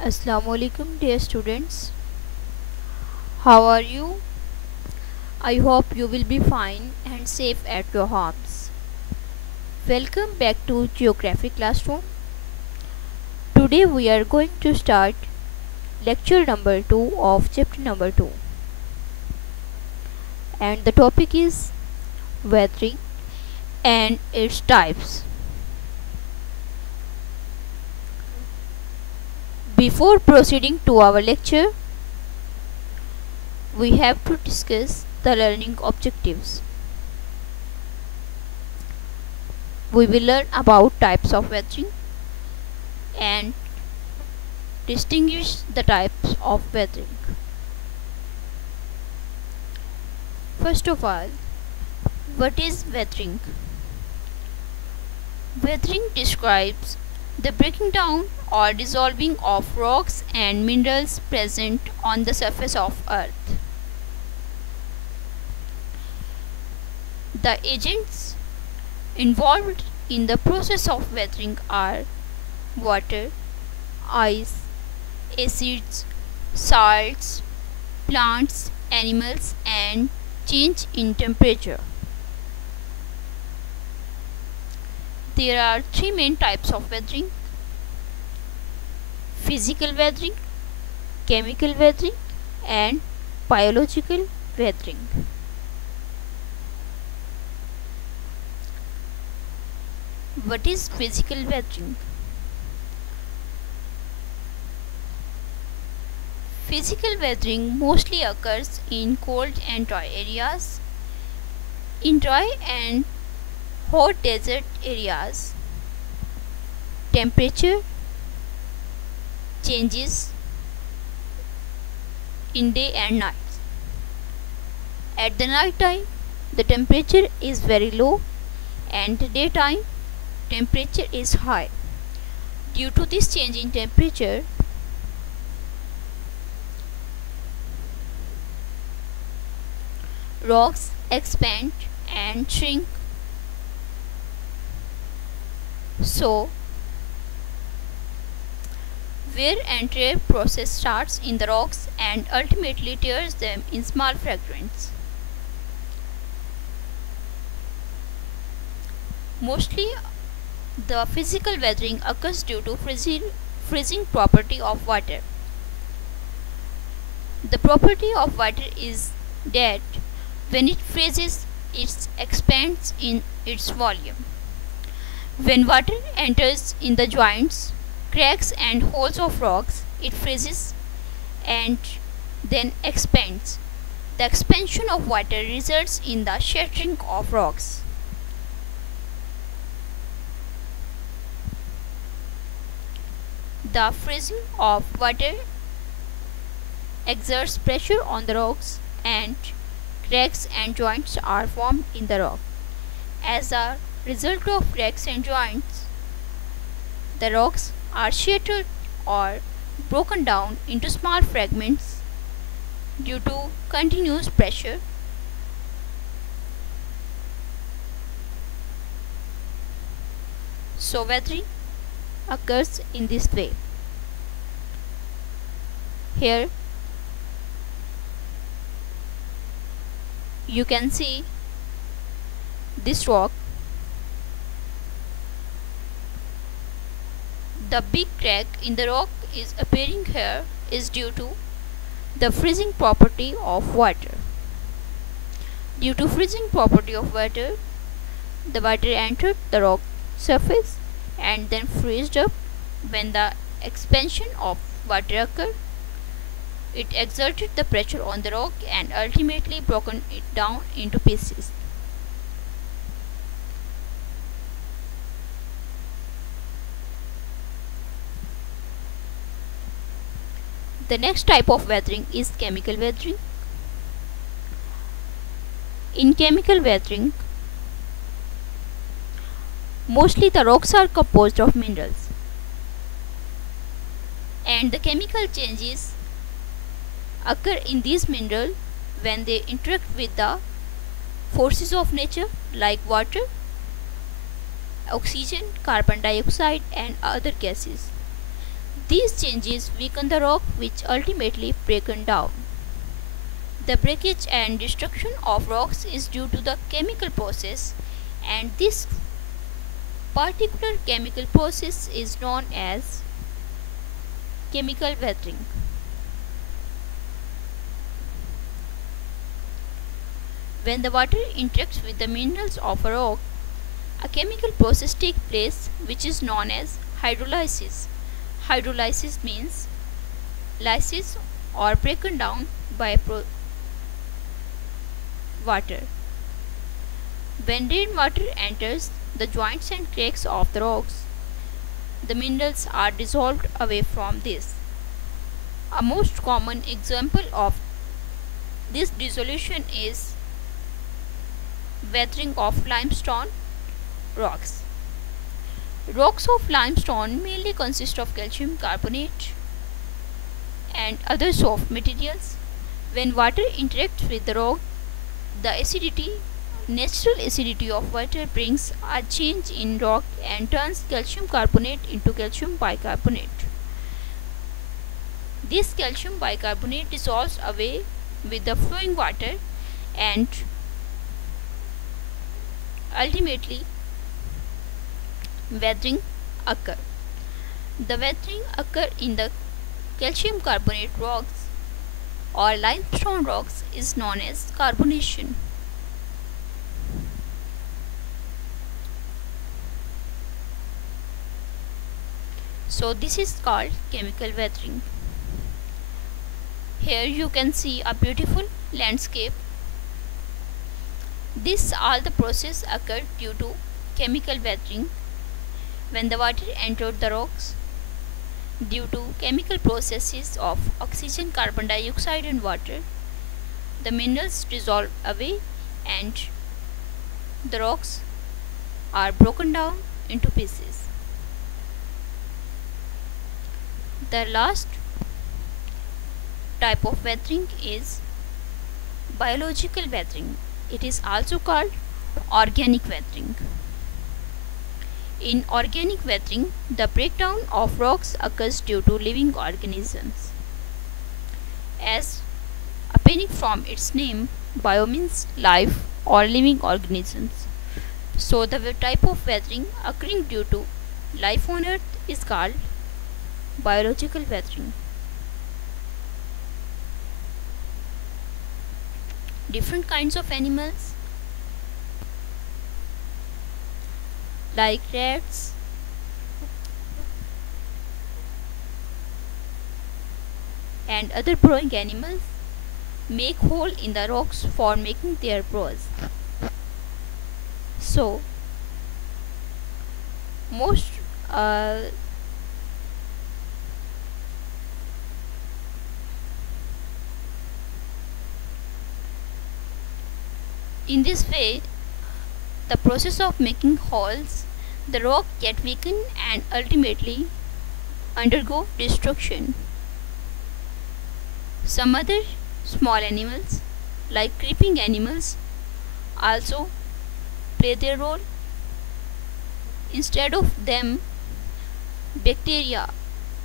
Assalamualaikum dear students. How are you? I hope you will be fine and safe at your homes. Welcome back to Geography Classroom. Today we are going to start lecture number 2 of chapter number 2. And the topic is weathering and its types. Before proceeding to our lecture, we have to discuss the learning objectives. We will learn about types of weathering and distinguish the types of weathering. First of all, what is weathering? Weathering describes the breaking down or dissolving of rocks and minerals present on the surface of Earth. The agents involved in the process of weathering are water, ice, acids, salts, plants, animals, and change in temperature. There are three main types of weathering: physical weathering, chemical weathering, and biological weathering. What is physical weathering? Physical weathering mostly occurs in cold and dry areas. In dry and hot desert areas, temperature changes in day and night. At the night time, the temperature is very low, and daytime temperature is high. Due to this change in temperature, rocks expand and shrink. So, wear and tear process starts in the rocks and ultimately tears them in small fragments. Mostly, the physical weathering occurs due to freezing property of water. The property of water is that when it freezes, it expands in its volume. When water enters in the joints, cracks and holes of rocks, it freezes and then expands. The expansion of water results in the shattering of rocks. The freezing of water exerts pressure on the rocks and cracks and joints are formed in the rock. As a result of cracks and joints, the rocks are shattered or broken down into small fragments due to continuous pressure. So weathering occurs in this way. Here you can see this rock. The big crack in the rock is appearing here is due to the freezing property of water. Due to freezing property of water, the water entered the rock surface and then freezed up. When the expansion of water occurred, it exerted the pressure on the rock and ultimately broken it down into pieces. The next type of weathering is chemical weathering. In chemical weathering, mostly the rocks are composed of minerals, and the chemical changes occur in these minerals when they interact with the forces of nature like water, oxygen, carbon dioxide and other gases. These changes weaken the rock, which ultimately break down. The breakage and destruction of rocks is due to the chemical process, and this particular chemical process is known as chemical weathering. When the water interacts with the minerals of a rock, a chemical process takes place which is known as hydrolysis. Hydrolysis means lysis or broken down by water. When rainwater enters the joints and cracks of the rocks, the minerals are dissolved away from this. A most common example of this dissolution is weathering of limestone rocks. Rocks of limestone mainly consist of calcium carbonate and other soft materials. When water interacts with the rock, the natural acidity of water brings a change in rock and turns calcium carbonate into calcium bicarbonate. This calcium bicarbonate dissolves away with the flowing water and ultimately weathering occur. The weathering occur in the calcium carbonate rocks or limestone rocks is known as carbonation. So this is called chemical weathering. Here you can see a beautiful landscape. This all the process occurred due to chemical weathering. When the water entered the rocks, due to chemical processes of oxygen, carbon dioxide and water, the minerals dissolve away and the rocks are broken down into pieces. The last type of weathering is biological weathering. It is also called organic weathering. In organic weathering, the breakdown of rocks occurs due to living organisms. As appearing from its name, bio means life or living organisms. So the type of weathering occurring due to life on earth is called biological weathering. Different kinds of animals like rats, and other burrowing animals make hole in the rocks for making their burrows. So most in this way, the process of making holes, the rock get weakened and ultimately undergo destruction. Some other small animals like creeping animals also play their role. Instead of them, bacteria,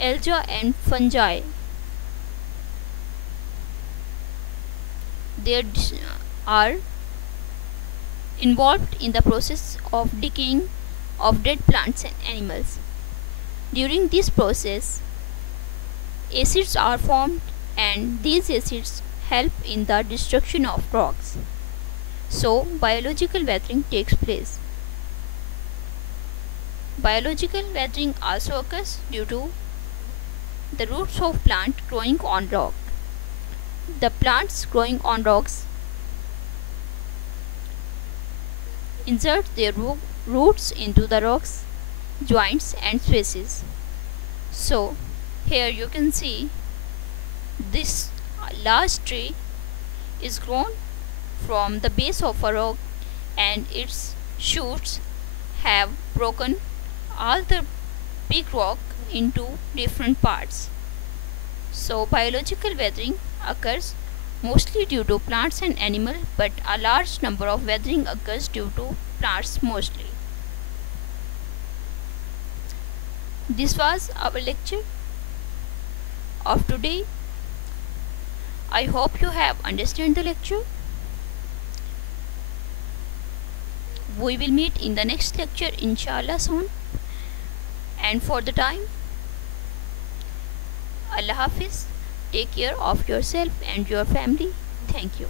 algae and fungi, they are involved in the process of decaying of dead plants and animals. During this process, acids are formed and these acids help in the destruction of rocks. So, biological weathering takes place. Biological weathering also occurs due to the roots of plant growing on rock. The plants growing on rocks insert their roots into the rocks, joints and spaces. So here you can see this large tree is grown from the base of a rock and its shoots have broken all the big rock into different parts. So biological weathering occurs mostly due to plants and animals, but a large number of weathering occurs due to plants mostly. This was our lecture. of today. I hope you have understood the lecture. We will meet in the next lecture inshallah soon. And for the time, Allah Hafiz. Take care of yourself and your family. Thank you.